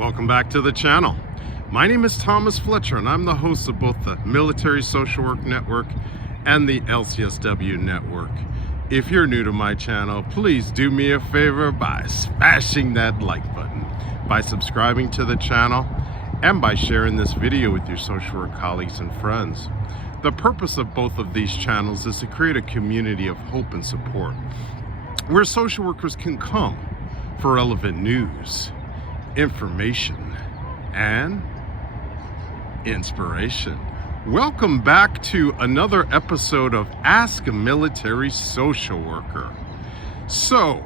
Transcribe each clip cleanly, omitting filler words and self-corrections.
Welcome back to the channel. My name is Thomas Fletcher and I'm the host of both the Military Social Work Network and the LCSW Network. If you're new to my channel, please do me a favor by smashing that like button, by subscribing to the channel, and by sharing this video with your social work colleagues and friends. The purpose of both of these channels is to create a community of hope and support where social workers can come for relevant news, information, and inspiration. Welcome back to another episode of Ask a Military Social Worker. So,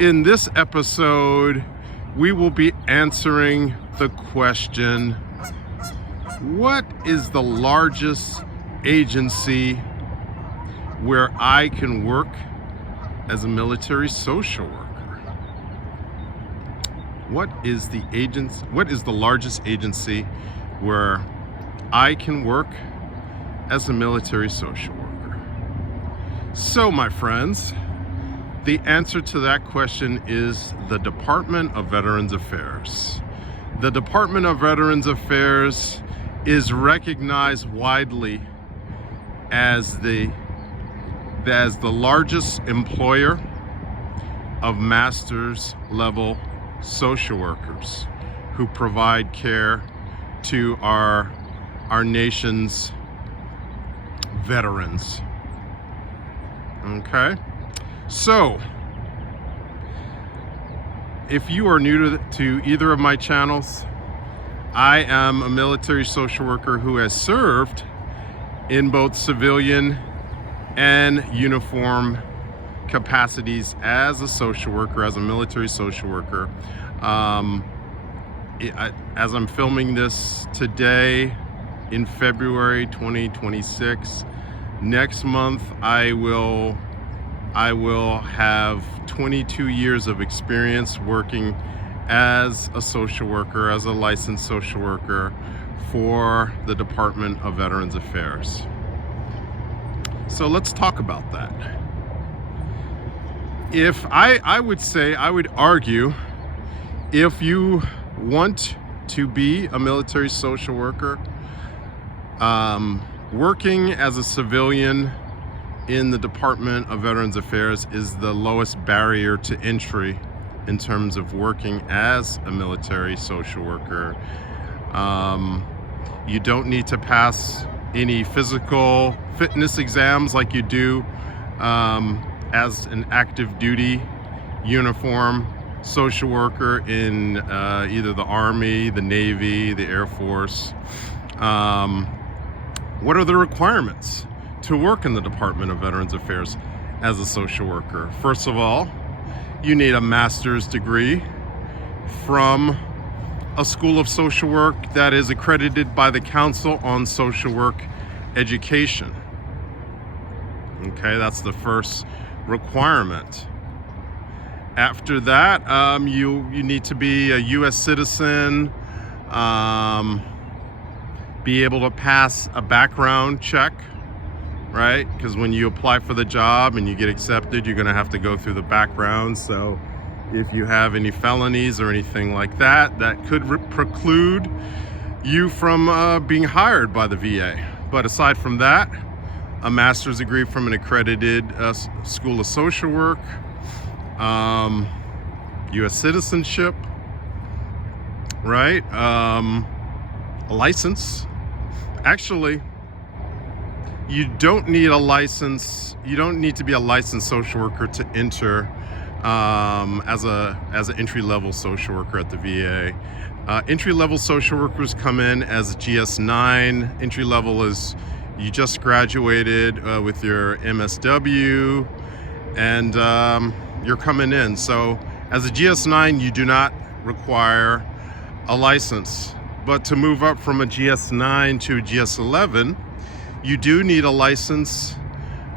in this episode, we will be answering the question, what is the largest agency where I can work as a military social worker? What is the largest agency where I can work as a military social worker? So, my friends, the answer to that question is the Department of Veterans Affairs. The Department of Veterans Affairs is recognized widely as the largest employer of master's level social workers who provide care to our nation's veterans. Okay, so if you are new to either of my channels, I am a military social worker who has served in both civilian and uniform capacities as a social worker, as a military social worker. As I'm filming this today in February 2026, next month I will have 22 years of experience working as a social worker, as a licensed social worker for the Department of Veterans Affairs. So let's talk about that. If I would argue, if you want to be a military social worker, working as a civilian in the Department of Veterans Affairs is the lowest barrier to entry in terms of working as a military social worker. You don't need to pass any physical fitness exams like you do as an active duty uniform social worker in either the Army, the Navy, the Air Force. What are the requirements to work in the Department of Veterans Affairs as a social worker? First of all, you need a master's degree from a school of social work that is accredited by the Council on Social Work Education. Okay, that's the first requirement. After that, you need to be a U.S. citizen, be able to pass a background check, right? Because when you apply for the job and you get accepted, you're going to have to go through the background. So if you have any felonies or anything like that, that could preclude you from being hired by the VA. But aside from that, a master's degree from an accredited school of social work, U.S. citizenship, right? A license. Actually, you don't need a license. You don't need to be a licensed social worker to enter as an entry-level social worker at the VA. Entry-level social workers come in as a GS-9. Entry-level is you just graduated with your MSW, and you're coming in. So as a GS-9, you do not require a license. But to move up from a GS-9 to a GS-11, you do need a license,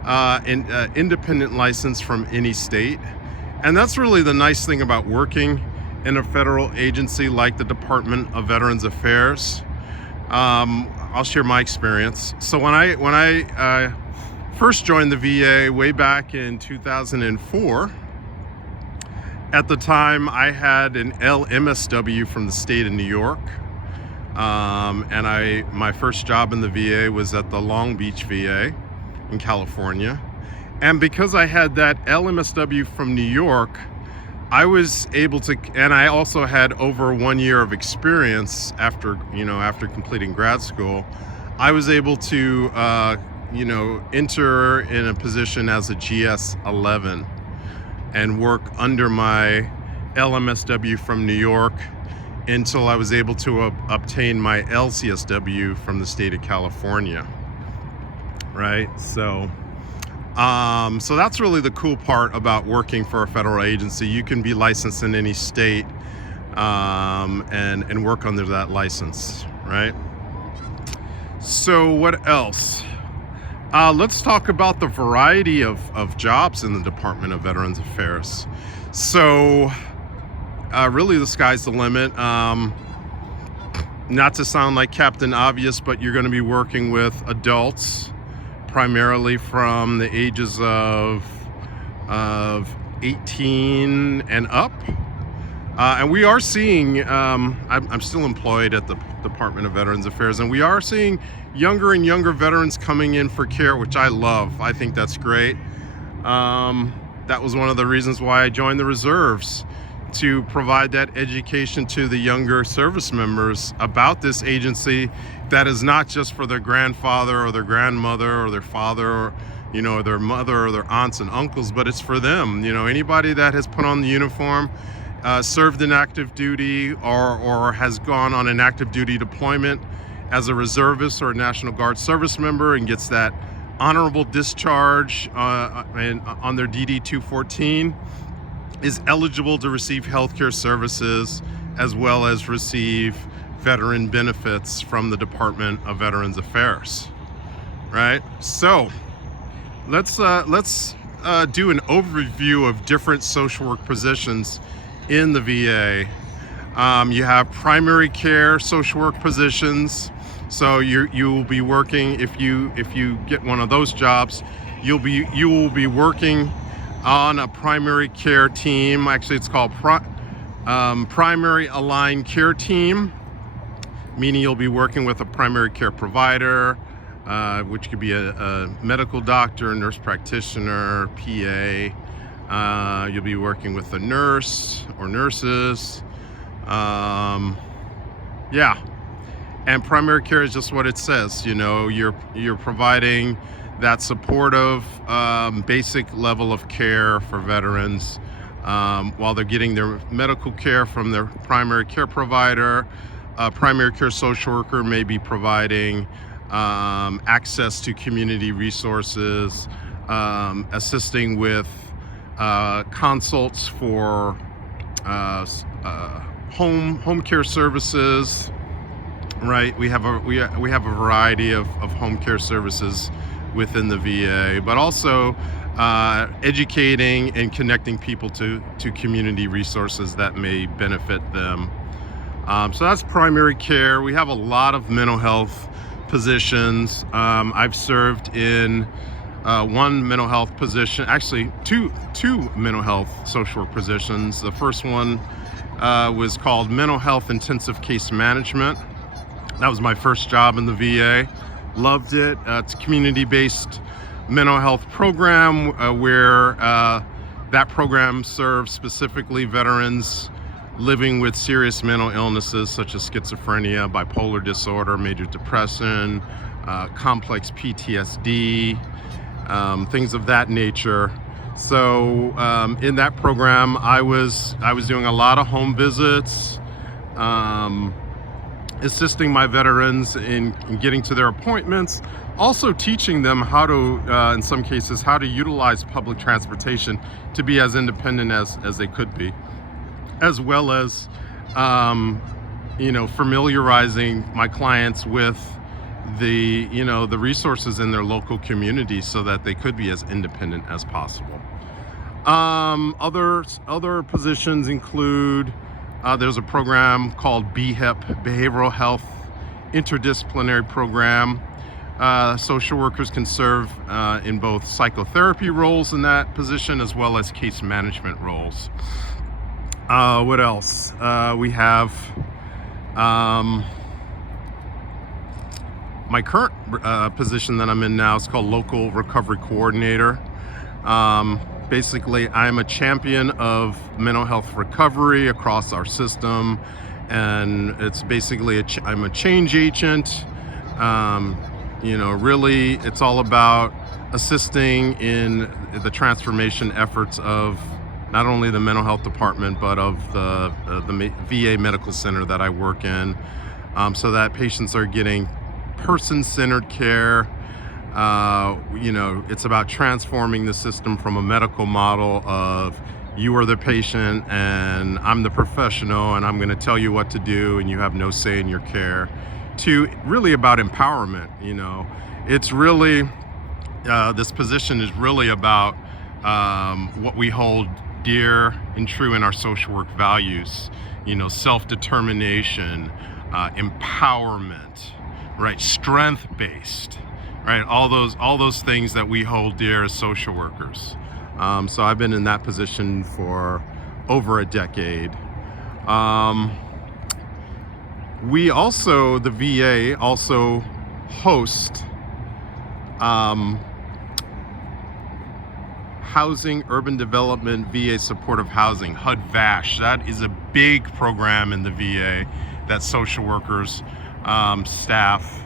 an independent license from any state. And that's really the nice thing about working in a federal agency like the Department of Veterans Affairs. I'll share my experience. So when I first joined the VA way back in 2004, At the time, I had an LMSW from the state of New York. And my first job in the VA was at the Long Beach VA in California. And because I had that LMSW from New York, I was able to, and I also had over 1 year of experience after completing grad school. I was able to, enter in a position as a GS-11 and work under my LMSW from New York until I was able to obtain my LCSW from the state of California, right? So that's really the cool part about working for a federal agency. You can be licensed in any state and work under that license, right? So what else? Let's talk about the variety of jobs in the Department of Veterans Affairs. So really the sky's the limit. Not to sound like Captain Obvious, but you're going to be working with adults, primarily from the ages of 18 and up. And we are seeing, I'm still employed at the Department of Veterans Affairs, and we are seeing younger and younger veterans coming in for care, which I love. I think that's great. That was one of the reasons why I joined the reserves, to provide that education to the younger service members about this agency that is not just for their grandfather or their grandmother or their father or their mother or their aunts and uncles, but it's for them. Anybody that has put on the uniform, served in active duty or has gone on an active duty deployment as a reservist or a National Guard service member and gets that honorable discharge on their DD 214 is eligible to receive healthcare services as well as receive veteran benefits from the Department of Veterans Affairs, right? So let's do an overview of different social work positions in the VA. You have primary care social work positions. So you will be working, if you get one of those jobs, you will be working on a primary care team. Actually, it's called primary aligned care team, meaning you'll be working with a primary care provider, which could be a medical doctor, nurse practitioner, PA. You'll be working with a nurse or nurses. Yeah. And primary care is just what it says. You're providing that supportive, basic level of care for veterans while they're getting their medical care from their primary care provider. A primary care social worker may be providing access to community resources, assisting with consults for home care services. Right, we have a variety of home care services within the VA, but also educating and connecting people to community resources that may benefit them. So that's primary care. We have a lot of mental health positions. I've served in one mental health position, actually two mental health social work positions. The first one was called Mental Health Intensive Case Management. That was my first job in the VA. Loved it. It's a community-based mental health program where that program serves specifically veterans living with serious mental illnesses such as schizophrenia, bipolar disorder, major depression, complex PTSD, things of that nature. So in that program, I was doing a lot of home visits, assisting my veterans in getting to their appointments, also teaching them how to, in some cases, how to utilize public transportation to be as independent as they could be, as well as, familiarizing my clients with the resources in their local community so that they could be as independent as possible. Other positions include, there's a program called BHIP, Behavioral Health Interdisciplinary Program. Social workers can serve in both psychotherapy roles in that position as well as case management roles. What else? We have my current position that I'm in now is called Local Recovery Coordinator. Basically, I'm a champion of mental health recovery across our system, and it's basically I'm a change agent. Really, it's all about assisting in the transformation efforts of not only the mental health department, but of the VA medical center that I work in, so that patients are getting person-centered care. It's about transforming the system from a medical model of you are the patient and I'm the professional and I'm going to tell you what to do and you have no say in your care, to really about empowerment. It's really this position is really about what we hold dear and true in our social work values, self-determination, empowerment, right, strength-based, right, all those things that we hold dear as social workers. So I've been in that position for over a decade. The VA also host Housing Urban Development VA Supportive Housing, HUD-VASH. That is a big program in the VA that social workers staff.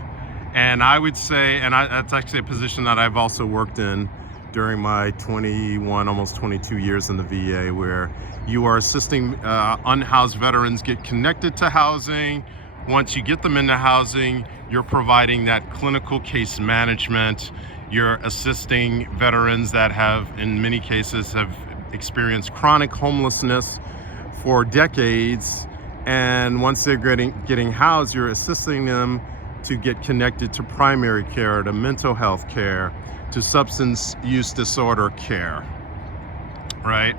And I would say, that's actually a position that I've also worked in during my 21, almost 22 years in the VA, where you are assisting unhoused veterans get connected to housing. Once you get them into housing, you're providing that clinical case management. You're assisting veterans that have, in many cases, have experienced chronic homelessness for decades. And once they're getting housed, you're assisting them to get connected to primary care, to mental health care, to substance use disorder care, right?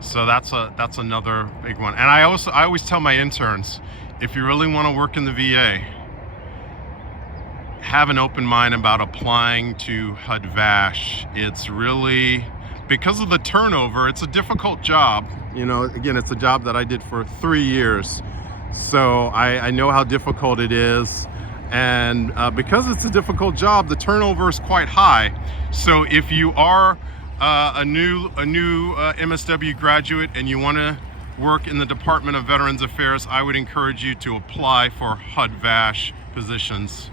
So that's another big one. And I always tell my interns, if you really want to work in the VA, have an open mind about applying to HUD-VASH. It's really, because of the turnover, it's a difficult job. Again, it's a job that I did for 3 years. So I know how difficult it is. And because it's a difficult job, the turnover is quite high. So if you are a new MSW graduate and you want to work in the Department of Veterans Affairs, I would encourage you to apply for HUD-VASH positions.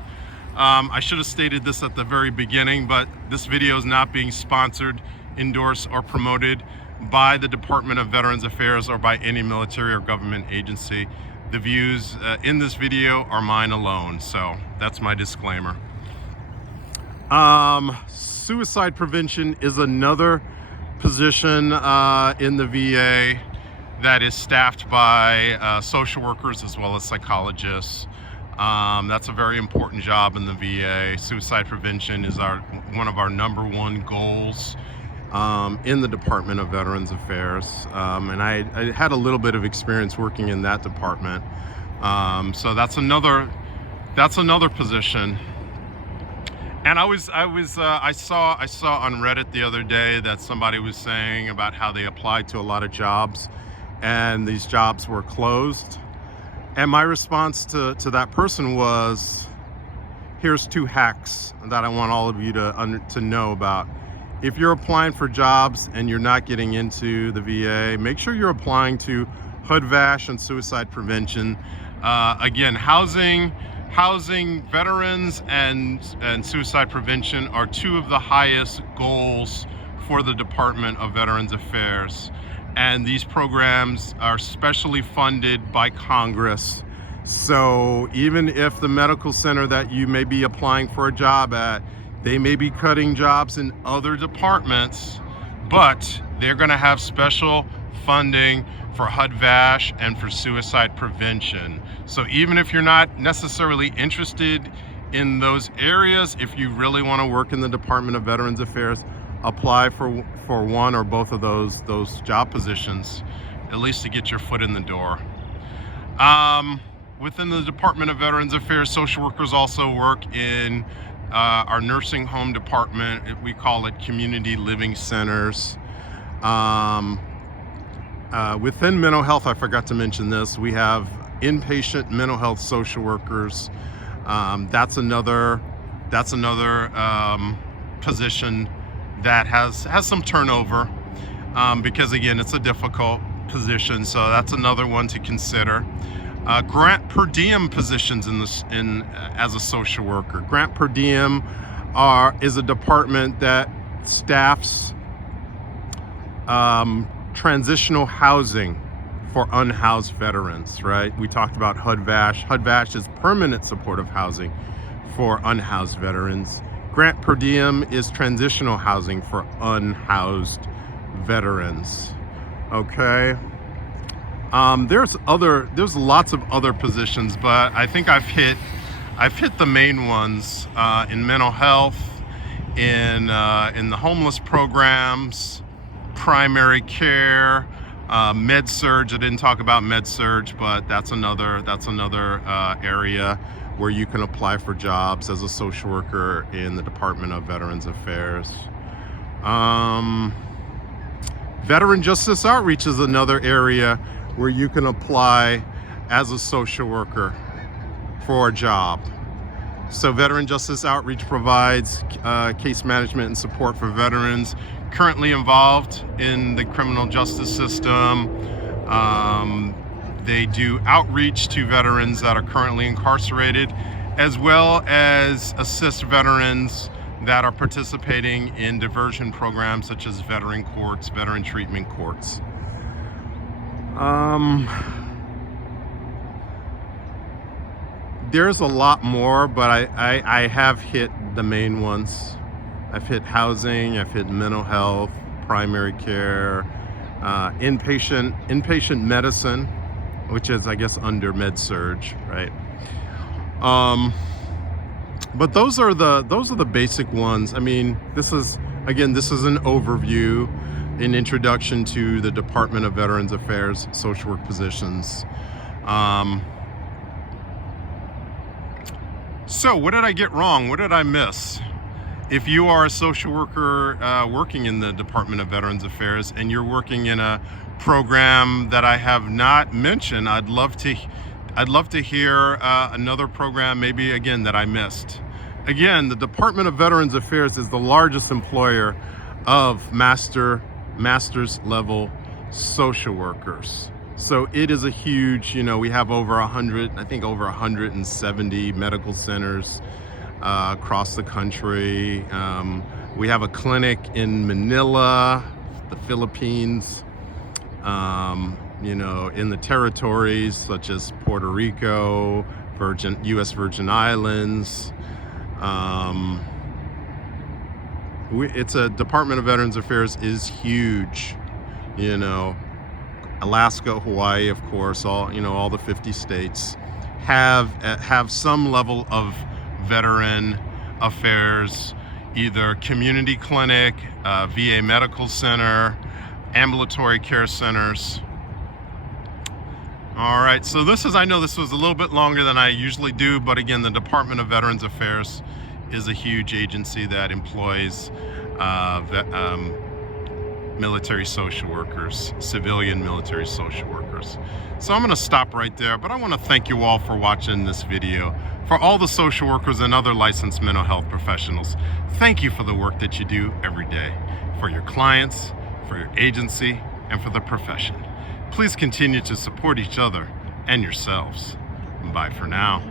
I should have stated this at the very beginning, but this video is not being sponsored, endorsed, or promoted by the Department of Veterans Affairs or by any military or government agency. The views in this video are mine alone, so that's my disclaimer. Suicide prevention is another position in the VA that is staffed by social workers as well as psychologists. That's a very important job in the VA. Suicide prevention is one of our #1 goals in the Department of Veterans Affairs, and I had a little bit of experience working in that department. So that's another position. And I saw on Reddit the other day that somebody was saying about how they applied to a lot of jobs and these jobs were closed. And my response to that person was, here's 2 hacks that I want all of you to know about. If you're applying for jobs and you're not getting into the VA, make sure you're applying to HUD-VASH and suicide prevention. Again, housing, veterans, and suicide prevention are 2 of the highest goals for the Department of Veterans Affairs. And these programs are specially funded by Congress. So even if the medical center that you may be applying for a job at, they may be cutting jobs in other departments, but they're going to have special funding for HUD-VASH and for suicide prevention. So even if you're not necessarily interested in those areas, if you really want to work in the Department of Veterans Affairs, apply for one or both of those job positions, at least to get your foot in the door. Within the Department of Veterans Affairs, social workers also work in our nursing home department. We call it community living centers. within mental health, I forgot to mention this, we have inpatient mental health social workers. That's another position that has some turnover, because again, it's a difficult position, so that's another one to consider. Grant per diem positions as a social worker. Grant per diem is a department that staffs transitional housing for unhoused veterans, right? We talked about HUD-VASH. HUD-VASH is permanent supportive housing for unhoused veterans. Grant per diem is transitional housing for unhoused veterans. Okay. There's lots of other positions, but I think I've hit the main ones in mental health, in the homeless programs, primary care, med-surg. I didn't talk about med-surg, but that's another area where you can apply for jobs as a social worker in the Department of Veterans Affairs. Veteran Justice Outreach is another area where you can apply as a social worker for a job. So Veteran Justice Outreach provides case management and support for veterans currently involved in the criminal justice system. They do outreach to veterans that are currently incarcerated, as well as assist veterans that are participating in diversion programs such as veteran courts, veteran treatment courts. There's a lot more, but I have hit the main ones. I've hit housing, I've hit mental health, primary care, inpatient medicine, which is, I guess, under med-surg, right? But those are the basic ones. I mean, this is an overview, an introduction to the Department of Veterans Affairs social work positions. So what did I get wrong? What did I miss? If you are a social worker working in the Department of Veterans Affairs and you're working in a program that I have not mentioned, I'd love to hear another program, maybe again, that I missed. Again, the Department of Veterans Affairs is the largest employer of master's level social workers. So it is a huge, we have over 170 medical centers across the country. We have a clinic in Manila, the Philippines, in the territories such as Puerto Rico, U.S. Virgin Islands. It's a Department of Veterans Affairs is huge, Alaska, Hawaii, of course, all the 50 states have some level of veteran affairs, either community clinic, VA medical center, ambulatory care centers. All right, so I know this was a little bit longer than I usually do, but again, the Department of Veterans Affairs is a huge agency that employs military social workers, civilian military social workers. So I'm going to stop right there, but I want to thank you all for watching this video. For all the social workers and other licensed mental health professionals, thank you for the work that you do every day, for your clients, for your agency, and for the profession. Please continue to support each other and yourselves. Bye for now.